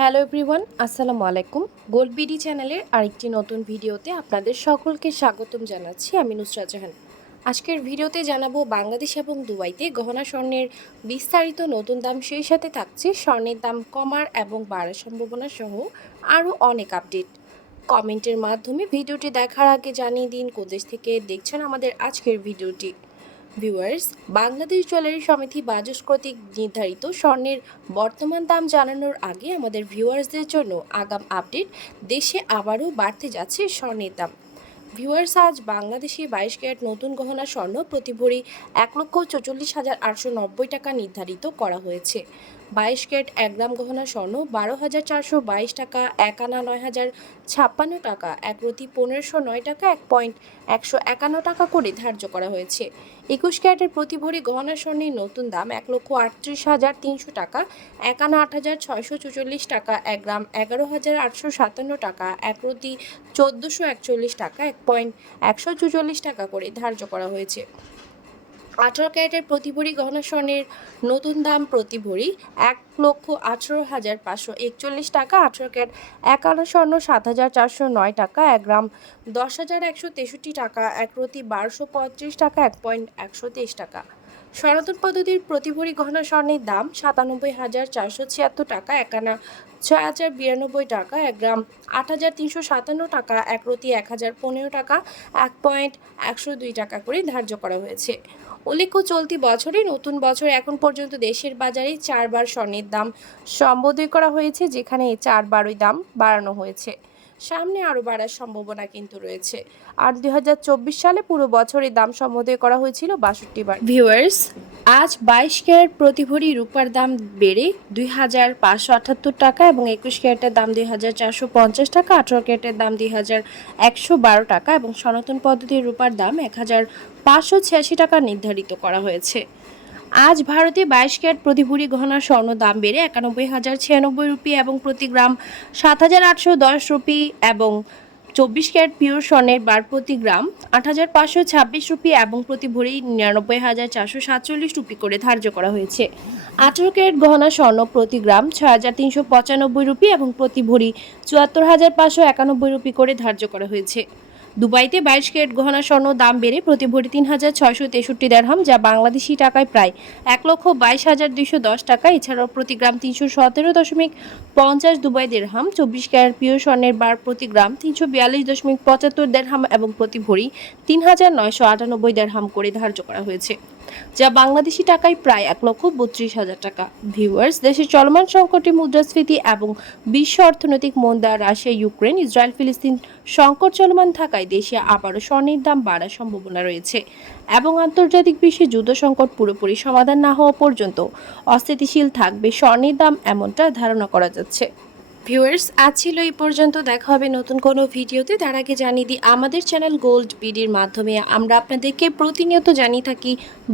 Hello everyone, আসসালামু আলাইকুম। Gold BD চ্যানেলের আরেকটি নতুন ভিডিওতে আপনাদের সকলকে স্বাগতম জানাচ্ছি। আমি নুসরাত জাহান। আজকের ভিডিওতে জানাবো বাংলাদেশ এবং দুবাইতে গহনা স্বর্ণের বিস্তারিত নতুন দাম, সেই সাথে থাকছে স্বর্ণের দাম কমার এবং বাড়ার সম্ভাবনা সহ আরও অনেক আপডেট। কমেন্টের মাধ্যমে ভিডিওটি দেখার আগে জানিয়ে দিন কোন দেশ থেকে দেখছেন আমাদের আজকের ভিডিওটি। ভিউয়ার্স, বাংলাদেশ জুয়েলারি সমিতি বাজস কর্তৃক নির্ধারিত স্বর্ণের বর্তমান দাম জানানোর আগে আমাদের ভিউয়ার্সদের জন্য আগাম আপডেট। দেশে আবারও বাড়তে যাচ্ছে স্বর্ণের দাম। ভিউয়ার্স, আজ বাংলাদেশে 22 ক্যারেট নতুন গহনা স্বর্ণ প্রতি ভরি 1,44,890 টাকা নির্ধারিত করা হয়েছে। 22 ক্যারেট 1 গ্রাম গহনা স্বর্ণ 12,422 টাকা, 1 আনা 9,056 টাকা, 1 প্রতি 1,509 টাকা, 151 টাকা করে ধার্য করা হয়েছে। 21 ক্যারেটের প্রতি ভরি গহনা স্বর্ণের নতুন দাম 1,38,300 টাকা, 1 আনা 8,644 টাকা, 1 গ্রাম 11,857 টাকা, 1 প্রতি 1,441 টাকা, 1,144 টাকা করে ধার্য করা হয়েছে। 18 ক্যারেটের প্রতি ভরি গহনা স্বর্ণের নতুন দাম প্রতি ভরি 1,18,541 টাকা, 18 ক্যারেট 1 আনা স্বর্ণ 7,409 টাকা, 1 গ্রাম 10,163 টাকা, 1 প্রতি 1,235 টাকা, 1,123 টাকা। সনাতন পদ্ধতির প্রতি ভরি গহনা স্বর্ণের দাম 97,476 টাকা, 1 আনা 6,092 টাকা, 1 গ্রাম 8,357 টাকা, 1 প্রতি 1,015 টাকা, 1,102 টাকা করে ধার্য করা হয়েছে। উল্লেখ্য, চলতি বছরে নতুন বছর এখন পর্যন্ত দেশের বাজারে 4বার স্বর্ণের দাম সম্বোধন করা হয়েছে, যেখানে 4বারই দাম বাড়ানো হয়েছে। সামনে আরও বাড়ার সম্ভাবনা কিন্তু রয়েছে। আর 2024 সালে পুরো বছরের দাম সম্বোধন করা হয়েছিল 62 বার। ভিউয়ার্স, আজ 22 ক্যারেট প্রতি ভরি রূপার দাম বেড়ে 2,578 টাকা এবং 21 ক্যারেটের দাম 2,450 টাকা, 18 ক্যারেটের দাম 2,112 টাকা এবং সনাতন পদ্ধতির রূপার দাম 1,586 টাকা নির্ধারিত করা হয়েছে। আজ ভারতে 22 ক্যারেট প্রতি ভরি গহনা স্বর্ণ দাম বেড়ে 91,096 রুপি এবং প্রতি গ্রাম 7,810 রুপি এবং 24 ক্যারেট পিওর স্বর্ণের বার প্রতি গ্রাম 8,526 রুপি এবং প্রতি ভরি 99,447 রুপি করে ধার্য করা হয়েছে। 18 ক্যারেট গহনা স্বর্ণ প্রতি গ্রাম 6,395 রুপি এবং প্রতি ভরি 74,591 রুপি করে ধার্য করা হয়েছে। দুবাইতে 22 ক্যারেট গহনা স্বর্ণ দাম বেড়ে প্রতি ভরি 3,663 দিরহাম, যা বাংলাদেশি টাকায় প্রায় 1,22,210 টাকা। এছাড়াও প্রতি গ্রাম 317.50 দুবাই দিরহাম। 24 ক্যারেট পিওর স্বর্ণের বার প্রতি গ্রাম 342.75 দিরহাম এবং প্রতি ভরি 3,998 দিরহাম করে ধার্য করা হয়েছে, যা বাংলাদেশি টাকায় প্রায় 1,32,000 টাকা। ভিউয়ার্স, দেশের চলমান সংকটে মুদ্রাস্ফীতি এবং বিশ্ব অর্থনৈতিক মন্দা, রাশিয়া, ইউক্রেন, ইসরায়েল, ফিলিস্তিন সংকট চলমান থাকায় দেশে আবারও স্বর্ণের দাম বাড়ার সম্ভাবনা রয়েছে এবং আন্তর্জাতিক বিশ্বে যুদ্ধ সংকট পুরোপুরি সমাধান না হওয়া পর্যন্ত অস্থিতিশীল থাকবে স্বর্ণের দাম, এমনটা ধারণা করা যাচ্ছে। ভিউয়ার্স, আজ ছিল এই পর্যন্ত। দেখা হবে নতুন কোনো ভিডিওতে। তার আগে জানিয়ে দিই, আমাদের চ্যানেল গোল্ড বিডির মাধ্যমে আমরা আপনাদেরকে প্রতিনিয়ত জানিয়ে থাকি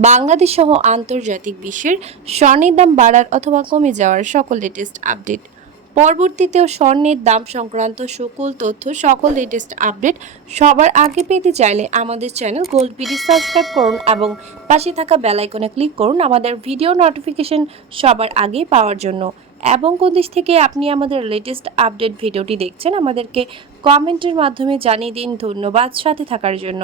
বাংলাদেশ সহ আন্তর্জাতিক বিশ্বের স্বর্ণের দাম বাড়ার অথবা কমে যাওয়ার সকল লেটেস্ট আপডেট। পরবর্তীতেও স্বর্ণের দাম সংক্রান্ত সকল তথ্য, সকল লেটেস্ট আপডেট সবার আগে পেতে চাইলে আমাদের চ্যানেল গোল্ড বিডি সাবস্ক্রাইব করুন এবং পাশে থাকা বেল আইকনে ক্লিক করুন আমাদের ভিডিও নোটিফিকেশন সবার আগে পাওয়ার জন্য। এবং কোন দেশ থেকে আপনি আমাদের লেটেস্ট আপডেট ভিডিওটি দেখছেন আমাদেরকে কমেন্টের মাধ্যমে জানিয়ে দিন। ধন্যবাদ সাথে থাকার জন্য।